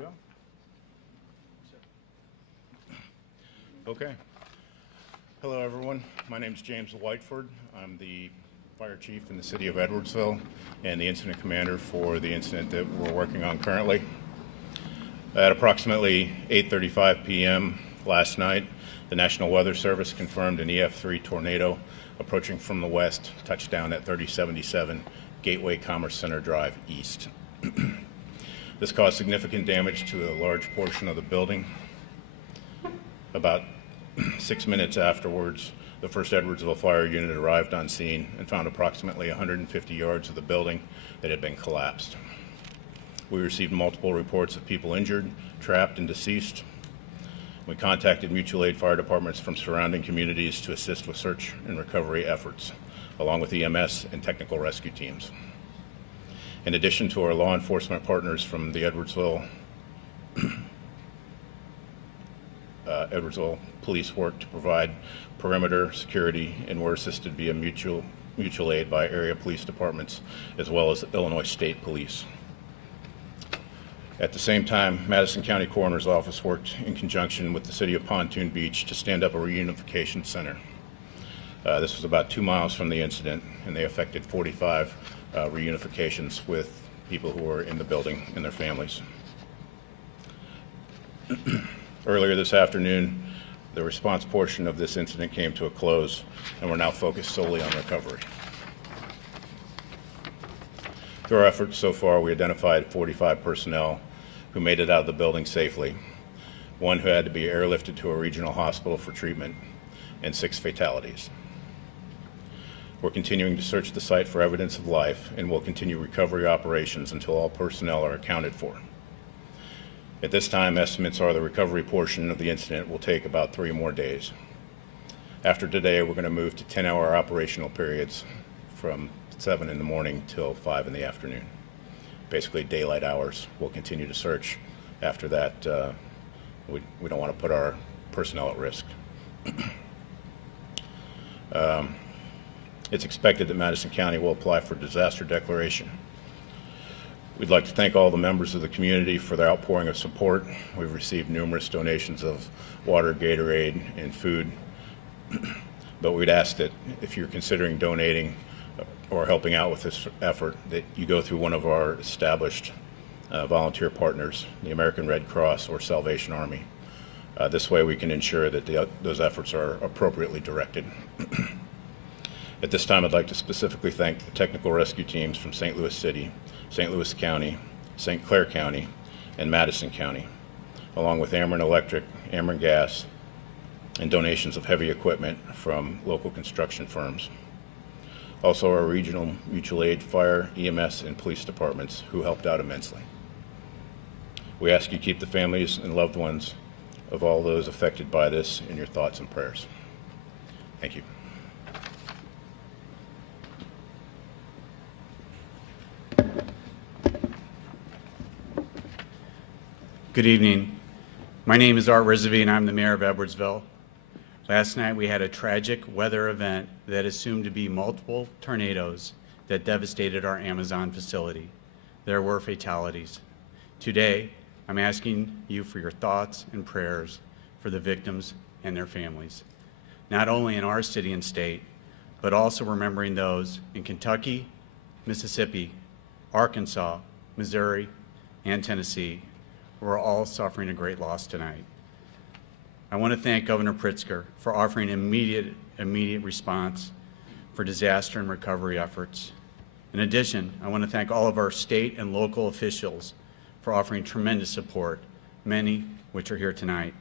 go. Okay. Hello, everyone. My name is James Whiteford. I'm the fire chief in the city of Edwardsville and the incident commander for the incident that we're working on currently. At approximately 8:35 p.m. last night, the National Weather Service confirmed an EF3 tornado approaching from the west, touchdown at 3077 Gateway Commerce Center Drive East. This caused significant damage to a large portion of the building. About 6 minutes afterwards, the 1st Edwardsville Fire Unit arrived on scene and found approximately 150 yards of the building that had been collapsed. We received multiple reports of people injured, trapped, and deceased. We contacted mutual aid fire departments from surrounding communities to assist with search and recovery efforts, along with EMS and technical rescue teams. In addition to our law enforcement partners from the Edwardsville Police worked to provide perimeter security and were assisted via mutual aid by area police departments as well as Illinois State Police. At the same time, Madison County Coroner's Office worked in conjunction with the City of Pontoon Beach to stand up a reunification center. This was about 2 miles from the incident, and they effected 45 reunifications with people who were in the building and their families. Earlier this afternoon, the response portion of this incident came to a close, and we're now focused solely on recovery. Through our efforts so far, we identified 45 personnel who made it out of the building safely, 1 who had to be airlifted to a regional hospital for treatment, and 6 fatalities. We're continuing to search the site for evidence of life and will continue recovery operations until all personnel are accounted for. At this time, estimates are the recovery portion of the incident will take about 3 more days. After today, we're going to move to 10-hour operational periods from 7 in the morning till 5 in the afternoon. Basically daylight hours. We'll continue to search. After that, we don't want to put our personnel at risk. It's expected that Madison County will apply for disaster declaration. We'd like to thank all the members of the community for their outpouring of support. We've received numerous donations of water, Gatorade, and food. But we'd ask that if you're considering donating or helping out with this effort, that you go through one of our established volunteer partners, the American Red Cross or Salvation Army. This way we can ensure that those efforts are appropriately directed. At this time, I'd like to specifically thank the technical rescue teams from St. Louis City, St. Louis County, St. Clair County, and Madison County, along with Ameren Electric, Ameren Gas, and donations of heavy equipment from local construction firms. Also our regional mutual aid, fire, EMS, and police departments who helped out immensely. We ask you keep the families and loved ones of all those affected by this in your thoughts and prayers. Thank you. Good evening. My name is Art Rizvi, and I'm the mayor of Edwardsville. Last night we had a tragic weather event that assumed to be multiple tornadoes that devastated our Amazon facility. There were fatalities. Today, I'm asking you for your thoughts and prayers for the victims and their families, not only in our city and state, but also remembering those in Kentucky, Mississippi, Arkansas, Missouri, and Tennessee, who are all suffering a great loss tonight. I want to thank Governor Pritzker for offering immediate response for disaster and recovery efforts. In addition, I want to thank all of our state and local officials for offering tremendous support, many which are here tonight.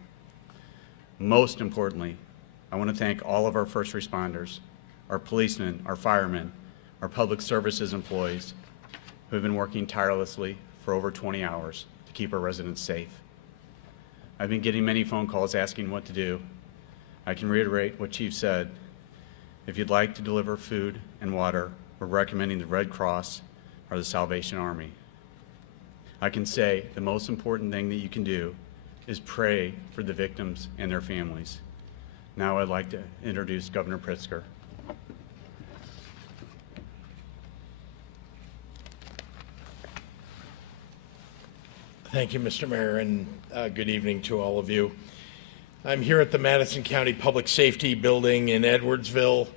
Most importantly, I want to thank all of our first responders, our policemen, our firemen, our public services employees who have been working tirelessly for over 20 hours to keep our residents safe. I've been getting many phone calls asking what to do. I can reiterate what Chief said. If you'd like to deliver food and water, we're recommending the Red Cross or the Salvation Army. I can say the most important thing that you can do is pray for the victims and their families. Now I'd like to introduce Governor Pritzker. Thank you, Mr. Mayor, and good evening to all of you. I'm here at the Madison County Public Safety Building in Edwardsville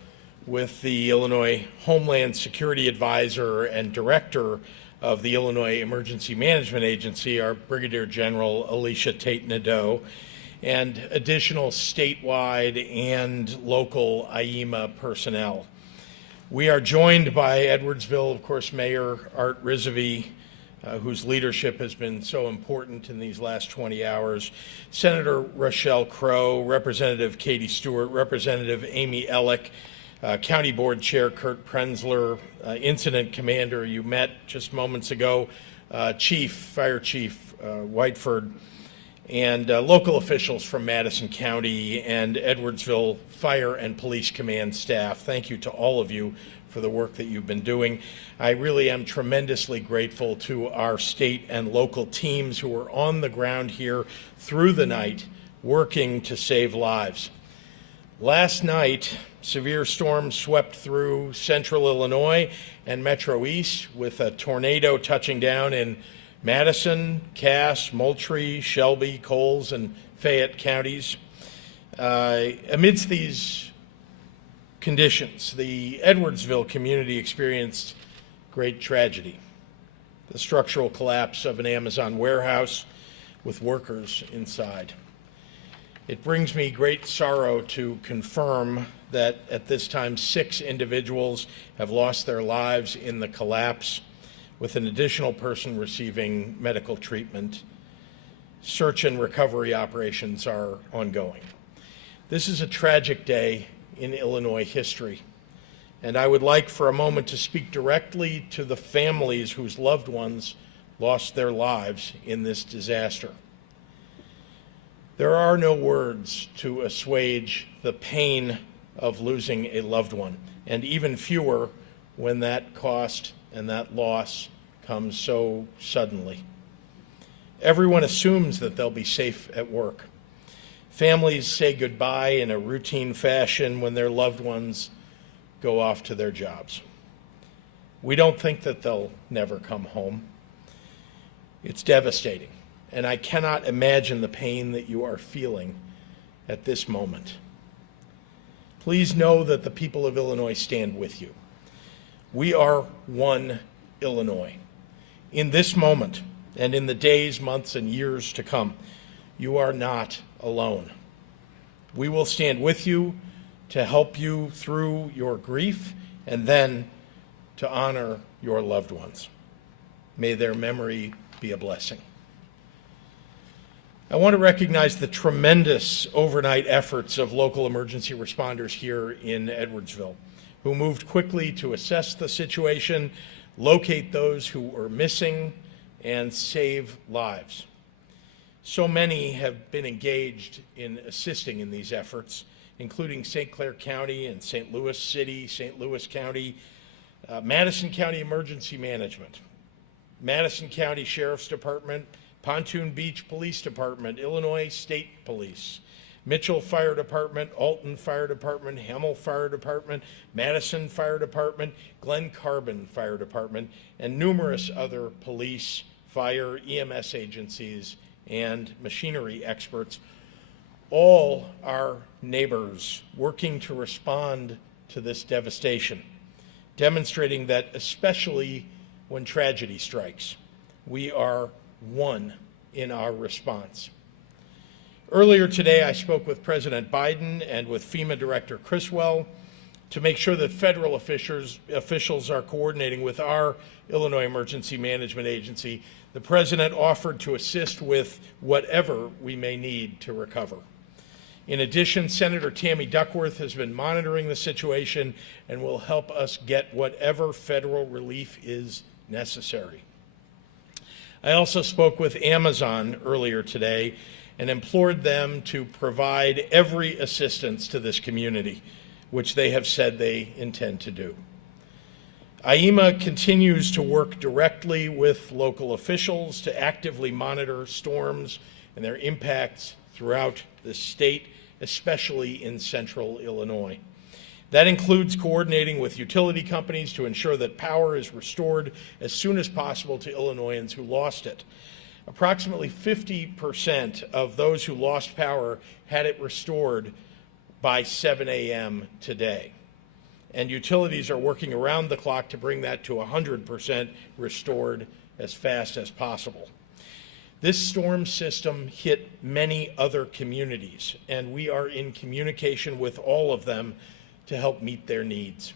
with the Illinois Homeland Security Advisor and Director of the Illinois Emergency Management Agency, our Brigadier General Alicia Tate Nadeau, and additional statewide and local IEMA personnel. We are joined by Edwardsville, of course, Mayor Art Rizvi, whose leadership has been so important in these last 20 hours, Senator Rochelle Crow, Representative Katie Stewart, Representative Amy Ellick, County Board Chair Kurt Prenzler, Incident Commander you met just moments ago, Fire Chief Whiteford, and local officials from Madison County and Edwardsville Fire and Police Command staff. Thank you to all of you for the work that you've been doing. I really am tremendously grateful to our state and local teams who are on the ground here through the night working to save lives. Last night, severe storms swept through central Illinois and Metro East with a tornado touching down in Madison, Cass, Moultrie, Shelby, Coles, and Fayette counties. Amidst these conditions, the Edwardsville community experienced great tragedy. The structural collapse of an Amazon warehouse with workers inside. It brings me great sorrow to confirm that at this time 6 individuals have lost their lives in the collapse, with an additional person receiving medical treatment. Search and recovery operations are ongoing. This is a tragic day in Illinois history, and I would like for a moment to speak directly to the families whose loved ones lost their lives in this disaster. There are no words to assuage the pain of losing a loved one, and even fewer when that cost and that loss comes so suddenly. Everyone assumes that they'll be safe at work. Families say goodbye in a routine fashion when their loved ones go off to their jobs. We don't think that they'll never come home. It's devastating, and I cannot imagine the pain that you are feeling at this moment. Please know that the people of Illinois stand with you. We are one Illinois. In this moment, and in the days, months, and years to come, you are not alone. We will stand with you to help you through your grief and then to honor your loved ones. May their memory be a blessing. I want to recognize the tremendous overnight efforts of local emergency responders here in Edwardsville, who moved quickly to assess the situation, locate those who were missing, and save lives. So many have been engaged in assisting in these efforts, including St. Clair County and St. Louis City, St. Louis County, Madison County Emergency Management, Madison County Sheriff's Department, Pontoon Beach Police Department, Illinois State Police, Mitchell Fire Department, Alton Fire Department, Hamel Fire Department, Madison Fire Department, Glen Carbon Fire Department, and numerous other police, fire, EMS agencies, and machinery experts, all our neighbors working to respond to this devastation, demonstrating that especially when tragedy strikes, we are one in our response. Earlier today, I spoke with President Biden and with FEMA Director Criswell to make sure that federal officials are coordinating with our Illinois Emergency Management Agency. The President offered to assist with whatever we may need to recover. In addition, Senator Tammy Duckworth has been monitoring the situation and will help us get whatever federal relief is necessary. I also spoke with Amazon earlier today and implored them to provide every assistance to this community, which they have said they intend to do. IEMA continues to work directly with local officials to actively monitor storms and their impacts throughout the state, especially in central Illinois. That includes coordinating with utility companies to ensure that power is restored as soon as possible to Illinoisans who lost it. Approximately 50% of those who lost power had it restored by 7 a.m. today. And utilities are working around the clock to bring that to 100% restored as fast as possible. This storm system hit many other communities, and we are in communication with all of them to help meet their needs.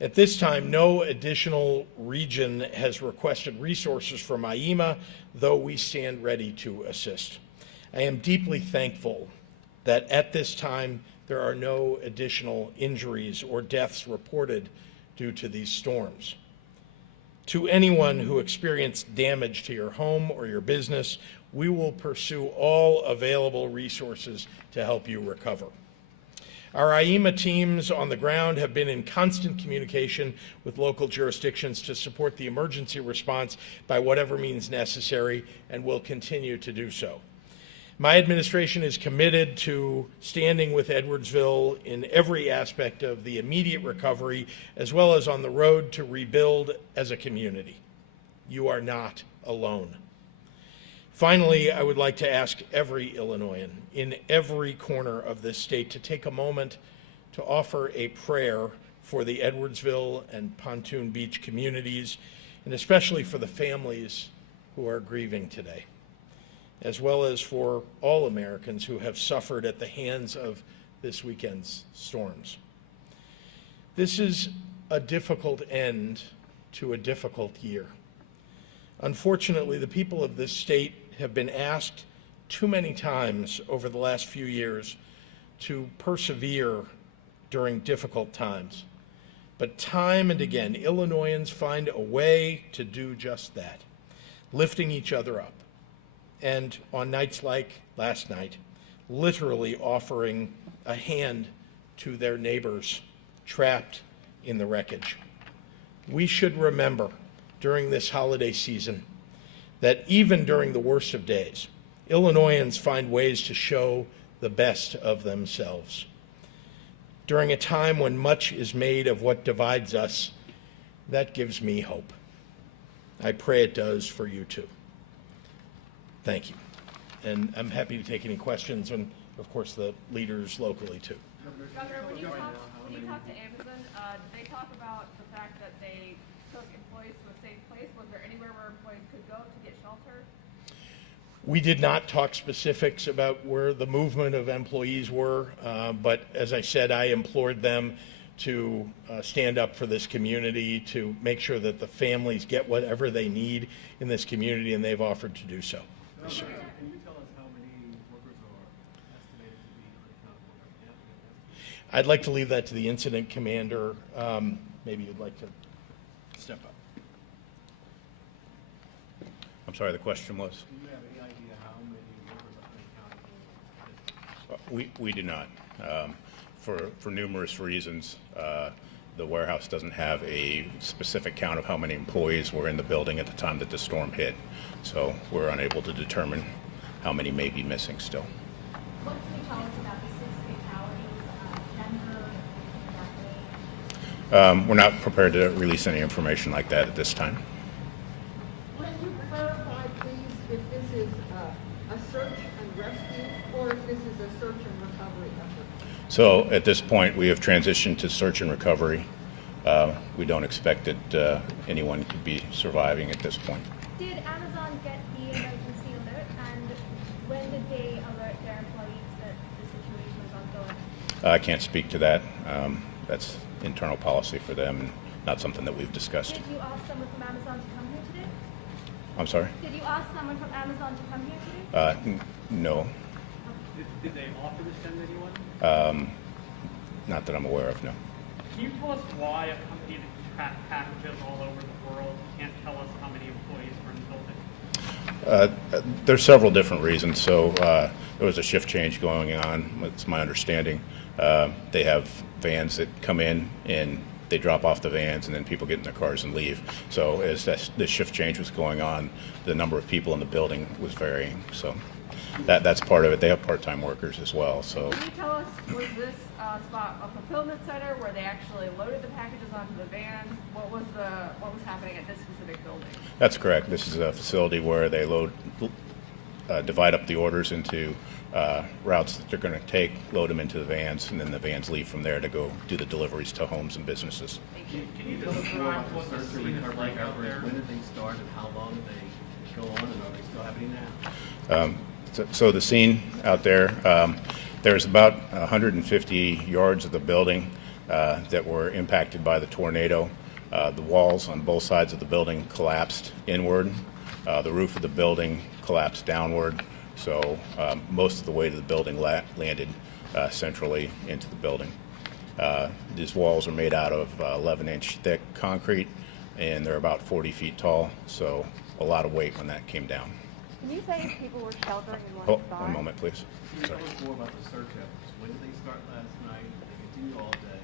At this time, no additional region has requested resources from IEMA, though we stand ready to assist. I am deeply thankful that at this time there are no additional injuries or deaths reported due to these storms. To anyone who experienced damage to your home or your business, we will pursue all available resources to help you recover. Our IEMA teams on the ground have been in constant communication with local jurisdictions to support the emergency response by whatever means necessary, and will continue to do so. My administration is committed to standing with Edwardsville in every aspect of the immediate recovery, as well as on the road to rebuild as a community. You are not alone. Finally, I would like to ask every Illinoisan in every corner of this state to take a moment to offer a prayer for the Edwardsville and Pontoon Beach communities, and especially for the families who are grieving today, as well as for all Americans who have suffered at the hands of this weekend's storms. This is a difficult end to a difficult year. Unfortunately, the people of this state have been asked too many times over the last few years to persevere during difficult times. But time and again, Illinoisans find a way to do just that, lifting each other up. And on nights like last night, literally offering a hand to their neighbors trapped in the wreckage. We should remember during this holiday season that even during the worst of days, Illinoisans find ways to show the best of themselves. During a time when much is made of what divides us, that gives me hope. I pray it does for you too. Thank you. And I'm happy to take any questions, and of course the leaders locally too. Governor, when you talk to Amazon, did they talk about the fact that they took employees to a safe place? Was there anywhere where employees could go to get shelter? We did not talk specifics about where the movement of employees were, but as I said, I implored them to stand up for this community, to make sure that the families get whatever they need in this community, and they've offered to do so. Yes, sir. Can you tell us how many workers are estimated to be unaccountable right now? I'd like to leave that to the incident commander. Maybe you'd like to step up. I'm sorry, the question was? Do you have any idea how many workers are unaccountable? We do not. For numerous reasons, the warehouse doesn't have a specific count of how many employees were in the building at the time that the storm hit. So we're unable to determine how many may be missing still. What can you tell us about the 6 fatalities, gender, that way? We're not prepared to release any information like that at this time. Can you clarify, please, if this is a search and rescue or if this is a search and recovery effort? So at this point, we have transitioned to search and recovery. We don't expect that anyone could be surviving at this point. Did Amazon get the emergency alert, and when did they alert their employees that the situation was ongoing? I can't speak to that. That's internal policy for them, and not something that we've discussed. Did you ask someone from Amazon to come here today? I'm sorry? Did you ask someone from Amazon to come here today? No, Did they offer to send anyone? not that I'm aware of, no. Can you tell us why a company that tracks packages all over the world can't tell us how many employees were in the building? There's several different reasons. So there was a shift change going on. It's my understanding. They have vans that come in and they drop off the vans, and then people get in their cars and leave. So as this shift change was going on, the number of people in the building was varying. So that's part of it. They have part-time workers as well, so. Can you tell us, was this spot a fulfillment center where they actually loaded the packages onto the vans? What was happening at this specific building? That's correct. This is a facility where they divide up the orders into routes that they're going to take, load them into the vans, and then the vans leave from there to go do the deliveries to homes and businesses. Can you describe what the scene is like out there? When did they start and how long did they go on, and are they still happening now? So the scene out there, there's about 150 yards of the building that were impacted by the tornado. The walls on both sides of the building collapsed inward. The roof of the building collapsed downward. So most of the weight of the building landed centrally into the building. These walls are made out of 11-inch thick concrete, and they're about 40 feet tall, so a lot of weight when that came down. Can you say if people were sheltering in one Oh, spot? one moment, please. Can you Sorry. tell us more about the search efforts? When did they start last night? Did they continue all day?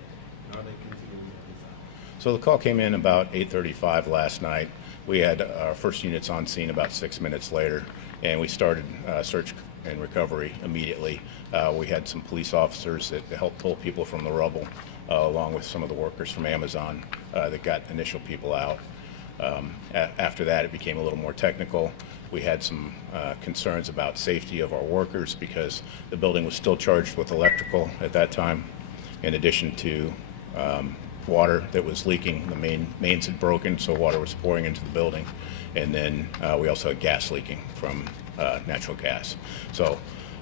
And are they continuing inside? So the call came in about 8:35 last night. We had our first units on scene about 6 minutes later, and we started search and recovery immediately. We had some police officers that helped pull people from the rubble, along with some of the workers from Amazon that got initial people out. After that, it became a little more technical. We had some concerns about safety of our workers because the building was still charged with electrical at that time, in addition to water that was leaking. The mains had broken, so water was pouring into the building. And then we also had gas leaking from natural gas. So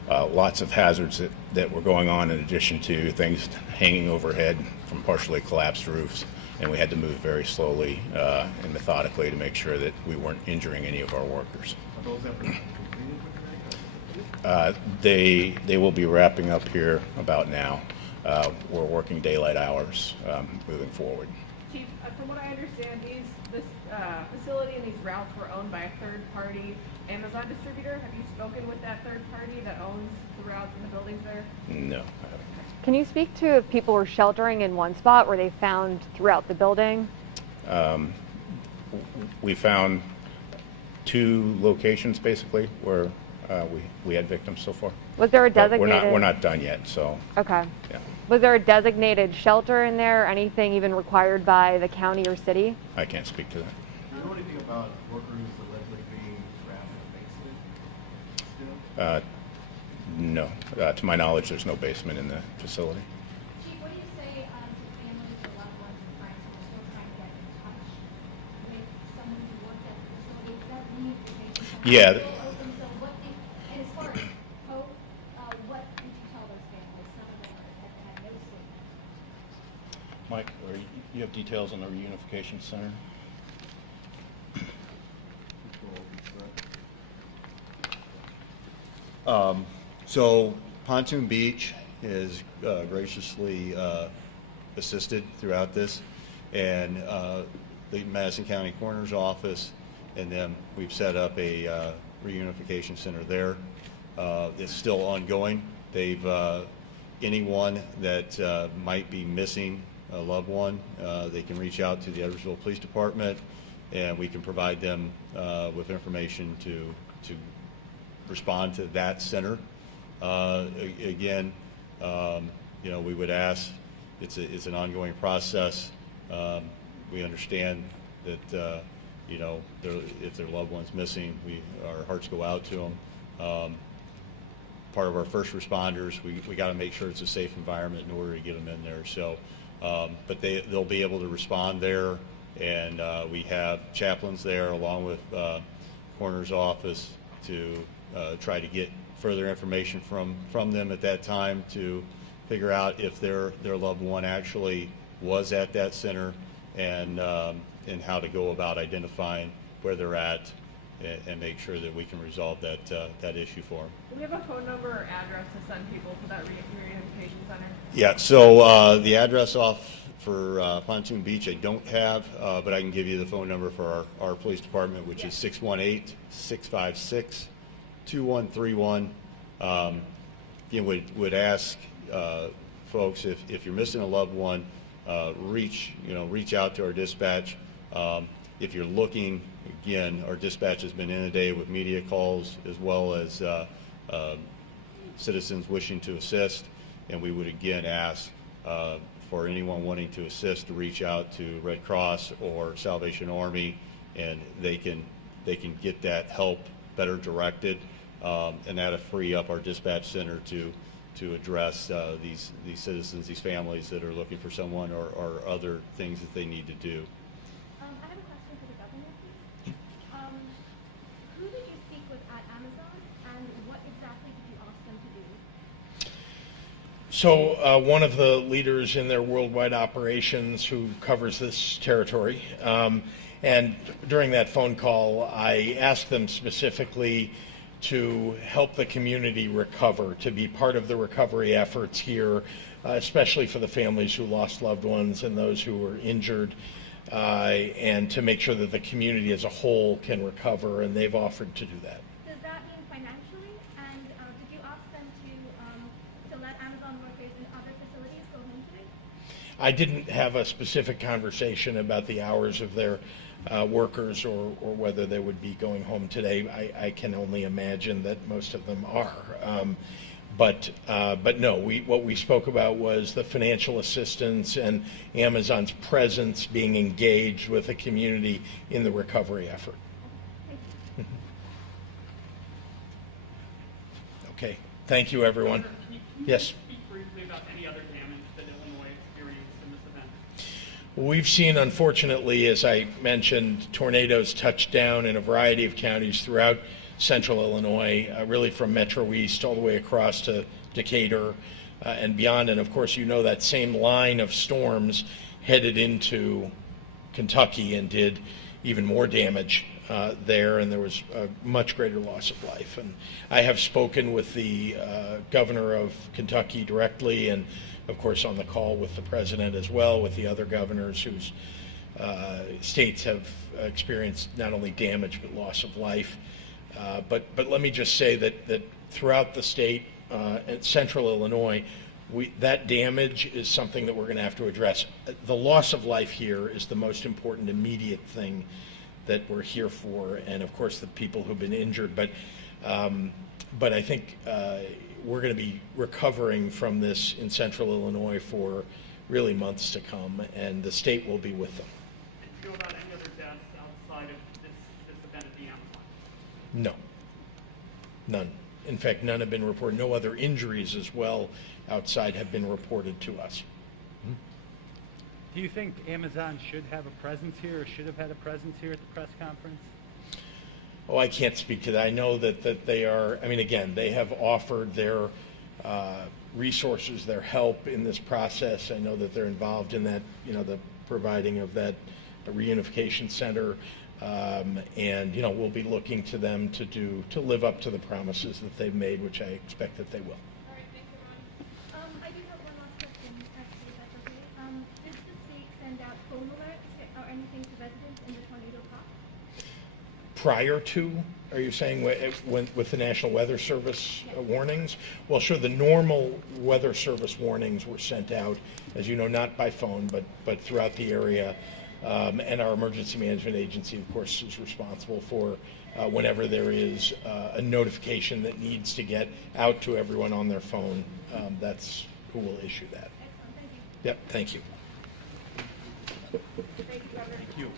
lots of hazards that were going on, in addition to things hanging overhead from partially collapsed roofs. And we had to move very slowly and methodically to make sure that we weren't injuring any of our workers. Are those efforts completed for today? They will be wrapping up here about now. We're working daylight hours moving forward. Chief, from what I understand, this facility and these routes were owned by a third-party Amazon distributor. Have you spoken with that third party that owns the routes and the buildings there? No, I haven't. Can you speak to if people were sheltering in one spot, were they found throughout the building? We found 2 locations basically where we had victims so far. Was there a But designated? we're not done yet, so Okay. yeah, Was there a designated shelter in there? Anything even required by the county or city? I can't speak to that. Do you know anything about workers allegedly being trapped in the basement still? No, to my knowledge, there's no basement in the facility. Chief, what do you say to families or loved ones and friends who are still trying to get in touch with someone who worked at the facility? Does that mean that maybe someone Yeah. is still open? So and as far as hope, what did you tell those families? Some of them have had no sleep. Mike, you have details on the reunification center? So Pontoon Beach has graciously assisted throughout this, and the Madison County Coroner's Office, and then we've set up a reunification center there. It's still ongoing. They've anyone that might be missing a loved one, they can reach out to the Edwardsville Police Department, and we can provide them with information to respond to that center. Again, you know, we would ask, it's an ongoing process. We understand that, you know, if their loved one's missing, our hearts go out to them. Part of our first responders, we got to make sure it's a safe environment in order to get them in there. So, but they'll be able to respond there, and we have chaplains there along with coroner's office to try to get further information from them at that time to figure out if their loved one actually was at that center, and how to go about identifying where they're at and make sure that we can resolve that issue for them. Do we have a phone number or address to send people to that reunification center? Yeah, so the address off for Pontoon Beach I don't have, but I can give you the phone number for our police department, which is 618-656-2131. Again, would ask folks, if you're missing a loved one, reach out to our dispatch. If you're looking, again, our dispatch has been inundated with media calls as well as citizens wishing to assist, and we would again ask for anyone wanting to assist to reach out to Red Cross or Salvation Army, and they can get that help better directed, and that'll free up our dispatch center to address these citizens, these families that are looking for someone or other things that they need to do. I have a question for the governor, please. Who did you speak with at Amazon, and what exactly did you ask them to do? So one of the leaders in their worldwide operations who covers this territory, and during that phone call, I asked them specifically to help the community recover, to be part of the recovery efforts here, especially for the families who lost loved ones and those who were injured, and to make sure that the community as a whole can recover, and they've offered to do that. Does that mean financially? And did you ask them to let Amazon workers in other facilities go home today? I didn't have a specific conversation about the hours of their workers or whether they would be going home today. I can only imagine that most of them are. But no, what we spoke about was the financial assistance and Amazon's presence, being engaged with the community in the recovery effort. Okay, thank you, everyone. Can you Yes. speak briefly about any other damage that Illinois experienced in this event? We've seen, unfortunately, as I mentioned, tornadoes touch down in a variety of counties throughout central Illinois, really from Metro East all the way across to Decatur and beyond. And of course, you know that same line of storms headed into Kentucky and did even more damage there, and there was a much greater loss of life. And I have spoken with the governor of Kentucky directly, and of course on the call with the president as well, with the other governors whose states have experienced not only damage but loss of life. But let me just say that throughout the state and central Illinois, that damage is something that we're going to have to address. The loss of life here is the most important immediate thing that we're here for, and of course the people who've been injured. But I think we're going to be recovering from this in central Illinois for really months to come, and the state will be with them. Did you know about any other deaths outside of this event at the Amazon? No, none. In fact, none have been reported. No other injuries as well outside have been reported to us. Do you think Amazon should have a presence here, or should have had a presence here at the press conference? Oh, I can't speak to that. I know that they are, I mean, again, they have offered their resources, their help in this process. I know that they're involved in that, the providing of that reunification center. And, we'll be looking to them to live up to the promises that they've made, which I expect that they will. All right, thanks, Ron. I do have one last question, actually, if that's okay. Did the state send out phone alerts or anything to residents in the tornado path? Prior to, are you saying with the National Weather Service warnings? Well, sure, the normal Weather Service warnings were sent out, as you know, not by phone, but throughout the area. And our emergency management agency, of course, is responsible for whenever there is a notification that needs to get out to everyone on their phone. That's who will issue that. Excellent, thank you. Yep, thank you. Thank you, Governor. Thank you.